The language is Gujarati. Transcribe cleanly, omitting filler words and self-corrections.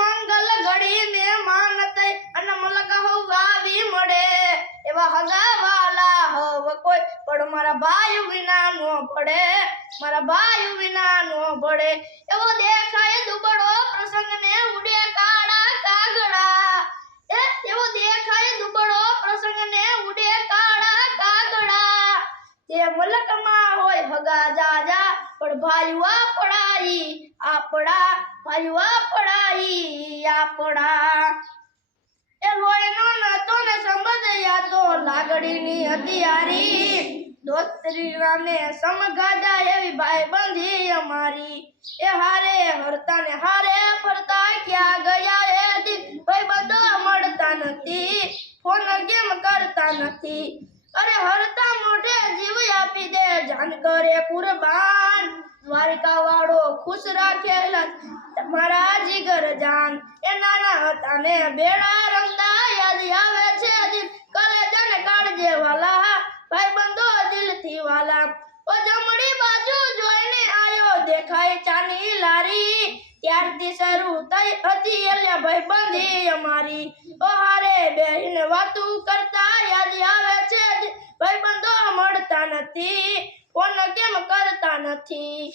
મંગલ ઘડી મહેમાન થઈ અને મલક હોવાવી મળે એવા હગા વાલા હવ કોઈ પણ મારા ભાઈ વિના નો પડે મારા ભાઈ વિના નો પડે એવો દેખાય દુબળો પ્રસંગ ને ઉડે કાળા કાગડા એવો દેખાય દુબળો પ્રસંગ ને ઉડે કાળા કાગડા તે મલકમાં હોય હગા જાજા પણ ભાઈઓ આપણા ભાઈઓ આપણા એ લોહીનો નતો ને સંબંધ તો લાગણીની હથિયારી દોસ્તરી નામે સમગાજા એવી ભાઈબંધી અમારી એ હારે હરતા ને હારે ફરતા ક્યાં ગયા એ દી ભાઈબંધો મળતા નથી ફોન કેમ કરતા નથી અરે હરતા મોઢે જીવ આપી દે જાન કરે કુરબાન દ્વારિકા વાળો ખુશ રાખેલા મારા જીગર જાન એ નાના હતા ને બેડા રમતા યાદ આવે છે દિલ કલેજાને કાઢજે વાલા ભાઈબંધો દિલથી વાલા ઓ જમણી બાજુ જોઈને આયો દેખાય ચાની લારી ત્યારથી શરૂ થઈ હતી એટલે ભાઈબંધી અમારી ઓ હારે બેહીને વાતું કરતા યાદ આવે છે ભાઈબંધો મળતા નથી ફોન કેમ કરતા નથી।